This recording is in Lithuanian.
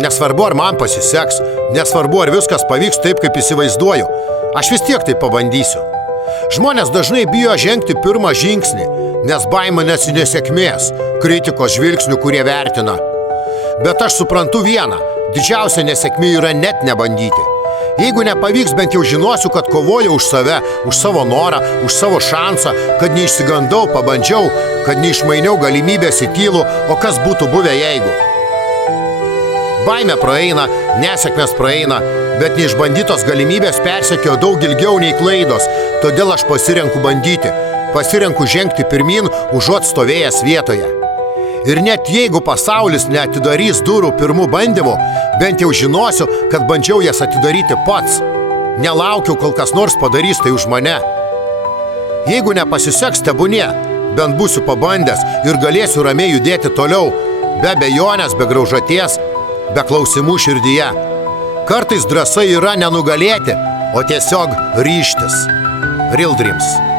Nesvarbu, ar man pasiseks, nesvarbu, ar viskas pavyks taip, kaip įsivaizduoju. Aš vis tiek tai pabandysiu. Žmonės dažnai bijo žengti pirmą žingsnį, nes baiminasi nesėkmės, kritikos žvilgsnių, kurie vertina. Bet aš suprantu vieną, didžiausia nesėkmė yra net nebandyti. Jeigu nepavyks, bent jau žinosiu, kad kovoju už save, už savo norą, už savo šansą, kad neišsigandau, pabandžiau, kad neišmainiau galimybės į tylų, o kas būtų buvę jeigu. Baimė praeina, nesėkmės praeina, bet neišbandytos galimybės persekiojo daug ilgiau nei klaidos, todėl aš pasirenku bandyti, pasirenku žengti pirmin, užuot stovėjęs vietoje. Ir net jeigu pasaulis neatidarys durų pirmų bandymų, bent jau žinosiu, kad bandžiau jas atidaryti pats. Nelaukiau, kol kas nors padarys tai už mane. Jeigu nepasiseks, tebūnie, bent būsiu pabandęs ir galėsiu ramiai judėti toliau, be abejonės, be graužaties, be klausimų širdyje. Kartais drąsa yra nenugalėti, o tiesiog ryžtis. Real Dreams.